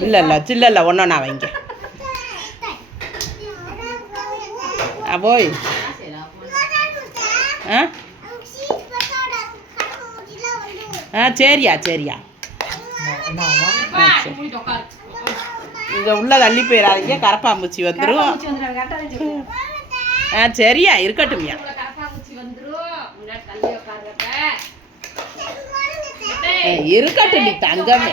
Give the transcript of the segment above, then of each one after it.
இல்லை சில்ல ஒன்றா வைங்க போய் சரியா இங்கே உள்ள தள்ளி போயிடாதீங்க கரப்பாம்பூச்சி வந்துடும் சரியா இருக்கட்டும்யா இருக்கட்டும் நீ தங்கமே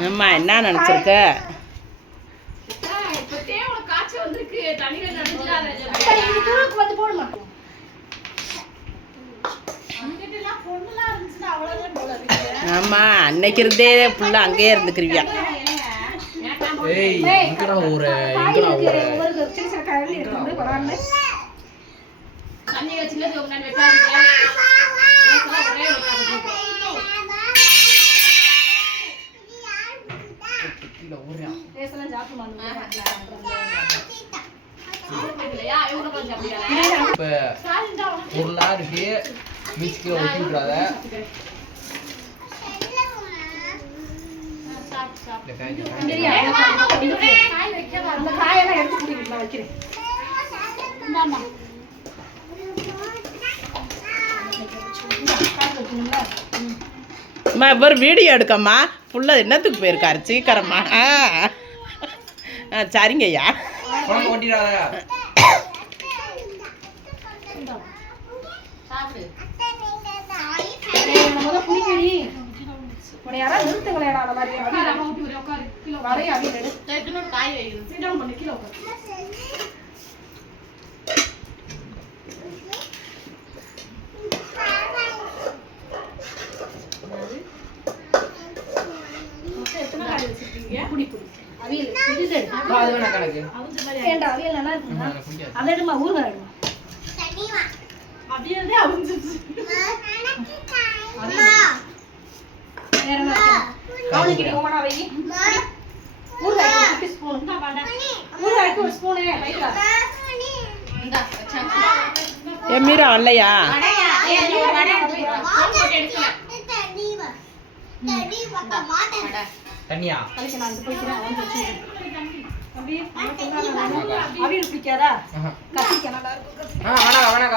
அம்மா என்ன நினைச்சிருக்க ஆமா அன்னைக்கு இருந்தே புள்ள அங்கேயே இருந்துக்கிறியா ஒரு வீடியோ எடுக்கம்மா ஃபுல்லா என்னத்துக்கு போயிருக்காரு சீக்கிரமா சரிங்கய்யா மீரா வரலையா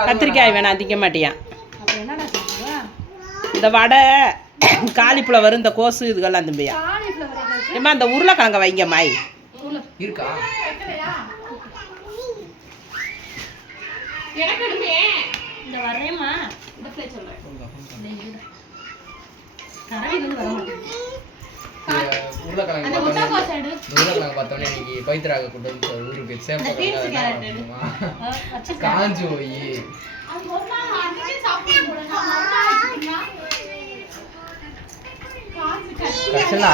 கத்திரிக்காய் வேணாம் திங்க மாட்டியா இந்த வடை காலிஃப்ளவர் இந்த கோசு இதுகெல்லாம் தம்பியா ஏமா இந்த உருளைக்கிழங்க வைங்க மாய் இருக்கா பார்த்தோன்னே இன்னைக்கு பைத்திராக கூட்டு ஊருக்கு காஞ்சி போய்